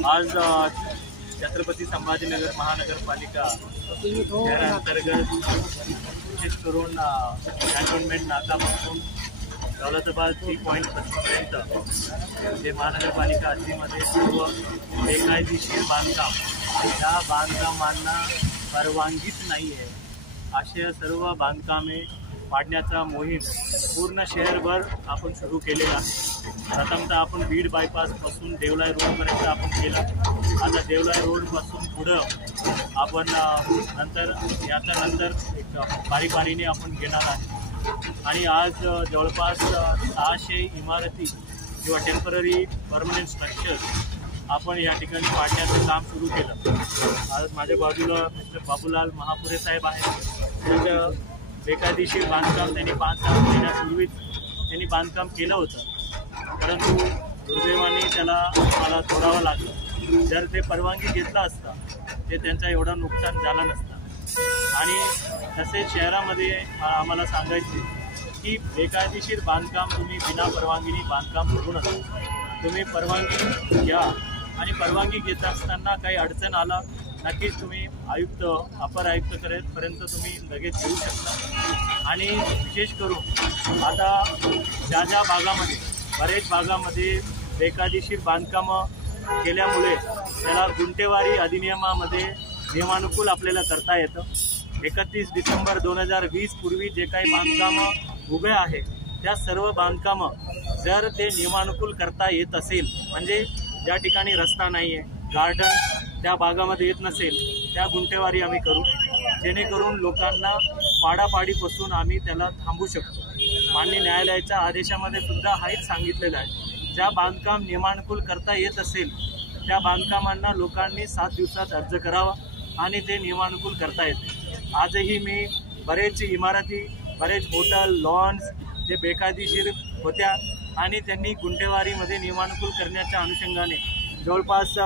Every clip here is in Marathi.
आज छत्रपती संभाजीनगर महानगरपालिका शहरांतर्गत विशेष करून कॅन्टोन्मेंट नाकापासून दौलताबाद टी पॉइंट पर्यंत जे महानगरपालिका हद्दीमध्ये सर्व बेकायदेशीर बांधकाम या बांधकामांना परवानगीच नाही आहे अशा सर्व बांधकामे पाडण्याचा मोहीम पूर्ण शहरभर आपण सुरू केलेला आहे। प्रथमतः आपण बीड बायपासपासून देवलाई रोडपर्यंत आपण केलं। आता देवलाई रोडपासून पुढं आपण याच्यानंतर एक बारीने आपण घेणार आहे आणि आज जवळपास 600 इमारती किंवा टेम्पररी परमनंट स्ट्रक्चर आपण या ठिकाणी पाडण्याचं काम सुरू केलं। आज माझ्या बाजूला मिस्टर बाबूलाल महापुरे साहेब आहेत। बेकायदेशीर बांधकाम त्यांनी 5-6 महिन्यापूर्वीच त्यांनी बांधकाम केलं होतं, परंतु दुर्दैवाने त्याला मला तोडावं लागलं। जर ते परवानगी घेतला असता ते त्यांचा एवढा नुकसान झालं नसतं। आणि तसेच शहरामध्ये आम्हाला सांगायचे की बेकायदेशीर बांधकाम तुम्ही बिना परवानगीने बांधकाम करू नका, तुम्ही परवानगी घ्या आणि परवानगी घेत असताना काही अडचण आला नक्कीच तुम्ही आयुक्त अपर आयुक्त पर्यंत तुम्ही लगेच येऊ शकता। आणि विशेष करून आता ज्या भागामध्ये बरेच भागामध्ये बेकायदेशीर बांधकामं केल्यामुळे त्याला गुंठेवारी अधिनियमामध्ये नियमानुकूल आपल्याला करता येतं। 31 डिसेंबर 2020 पूर्वी जे काही बांधकामं उभे आहे त्या सर्व बांधकामं जर ते नियमानुकूल करता येत असेल, म्हणजे ज्या ठिकाणी रस्ता नाही आहे, गार्डन त्या भागामध्ये येत नसेल, त्या गुंठेवारी आम्ही करू, जेणेकरून लोकांना पाडापाडीपासून आम्ही त्याला थांबवू शकतो। मान्य न्यायालयाच्या आदेशामध्ये सुद्धा हेच सांगितलेलं आहे, ज्या बांधकाम नियमानुकूल करता येत असेल त्या बांधकामांना लोकांनी 7 दिवसात अर्ज करावा आणि ते नियमानुकूल करता येते। आजही मी बरेच इमारती, बरेच हॉटेल, लॉन्स जे बेकायदेशीर होत्या आणि त्यांनी गुंठेवारीमध्ये नियमानुकूल करण्याच्या अनुषंगाने जवळपास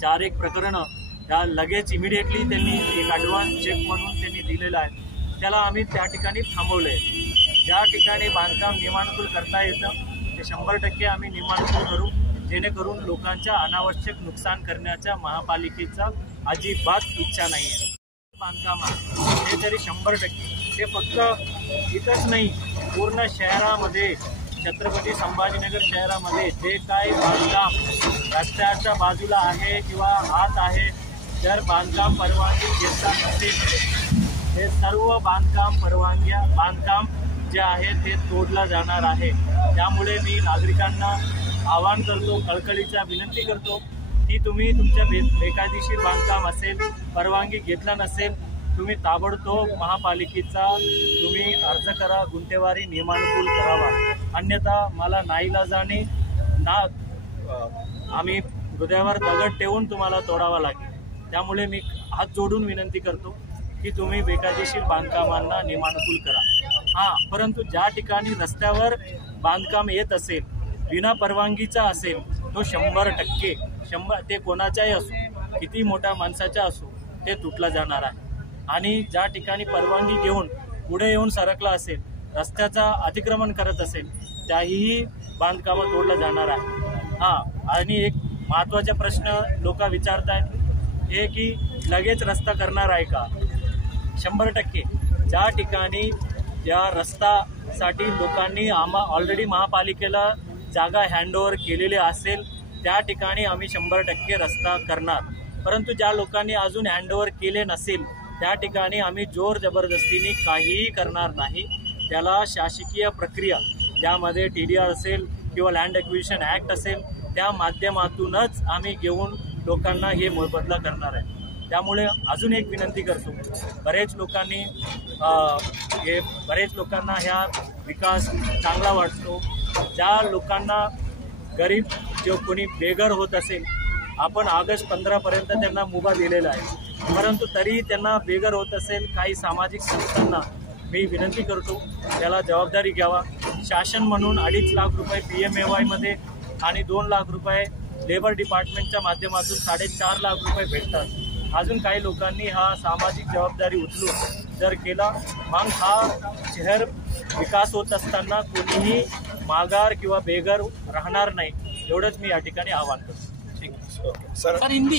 4-1 प्रकरणं त्या लगेच इमिडिएटली त्यांनी एक ॲडव्हान्स चेक म्हणून त्यांनी दिलेला आहे, त्याला आम्ही त्या ठिकाणी थांबवलं आहे। ज्या ठिकाणी बांधकाम नियमानुकूल करता येतं ते 100% आम्ही नियमानुकूल करू, जेणेकरून लोकांच्या अनावश्यक नुकसान करण्याच्या महापालिकेचा अजिबात इच्छा नाही आहे। बांधकाम हे तरी 100%, ते फक्त इथंच नाही पूर्ण शहरामध्ये छत्रपती संभाजीनगर शहरामध्ये जे काही बांधकाम रस्त्याच्या बाजूला आहे किंवा आत आहे, जर बांधकाम परवानगी घेतला नसेल हे सर्व बांधकाम जे आहे ते तोडलं जाणार आहे। त्यामुळे मी नागरिकांना आवाहन करतो, कळकळीचा विनंती करतो की तुम्ही तुमच्या बेकायदेशीर बांधकाम असेल, परवानगी घेतला नसेल, तुम्ही ताबडतोब महापालिकेचा तुम्ही अर्ज करा, गुंठेवारी नियमानुकूल करावा, अन्यथा मला नाईलाजाने आम्ही हृदयावर दगड ठेवून तुम्हाला तोडावा लागेल। त्यामुळे मी हात जोडून विनंती करतो की तुम्ही बेकायदेशीर बांधकामांना नियमानुकूल करा। परंतु ज्या ठिकाणी रस्त्यावर बांधकाम येत असेल, बिना परवानगीचा असेल, तो 100% ते कोणाचाही असो, किती मोठ्या माणसाचा असो, ते तुटला जाणार आहे। आणि ज्या ठिकाणी परवानगी घेऊन पुढे येऊन सरकला असेल, रस्त्याचा अतिक्रमण करत असेल, त्याही बांधकामं तोडलं जाणार आहे। आणि एक महत्त्वाचा प्रश्न लोक विचारत आहेत हे की लगेच रस्ता करणार आहे का? 100% ज्या ठिकाणी ज्या रस्त्यासाठी लोकांनी ऑलरेडी महापालिकेला जागा हँडओव्हर केलेली असेल त्या ठिकाणी आम्ही 100% रस्ता करणार, परंतु ज्या लोकांनी अजून हँडओव्हर केले नसेल त्या ठिकाणी आम्ही जोर जबरदस्तीने काहीही करणार नाही। त्याला शासकीय प्रक्रिया ज्यामध्ये TDR असेल किंवा लँड ॲक्विजिशन ॲक्ट असेल त्या माध्यमातूनच आम्ही घेऊन लोकांना हे मोबदला करणार आहे। त्यामुळे अजून एक विनंती करतो, बरेच लोकांना ह्या विकास चांगला वाटतो, ज्या लोकांना गरीब जो कोणी बेघर होत असेल, आपण ऑगस्ट 15पर्यंत त्यांना मुभा दिलेला आहे, परंतु तरी त्यांना बेघर होत असेल, काही सामाजिक संस्थांना मी विनंती करतो त्याला जबाबदारी घ्यावा। शासन म्हणून 2.5 लाख रुपये PMAY मध्ये आणि 2 लाख रुपये लेबर डिपार्टमेंटच्या माध्यमातून 4.5 लाख रुपये भेटतात। अजून काही लोकांनी हा सामाजिक जबाबदारी उचलून जर केला, मग हा शहर विकास होत असताना कोणीही माघार किंवा बेघर राहणार नाही, एवढंच मी या ठिकाणी आवाहन करतो। Thank you sir Hindi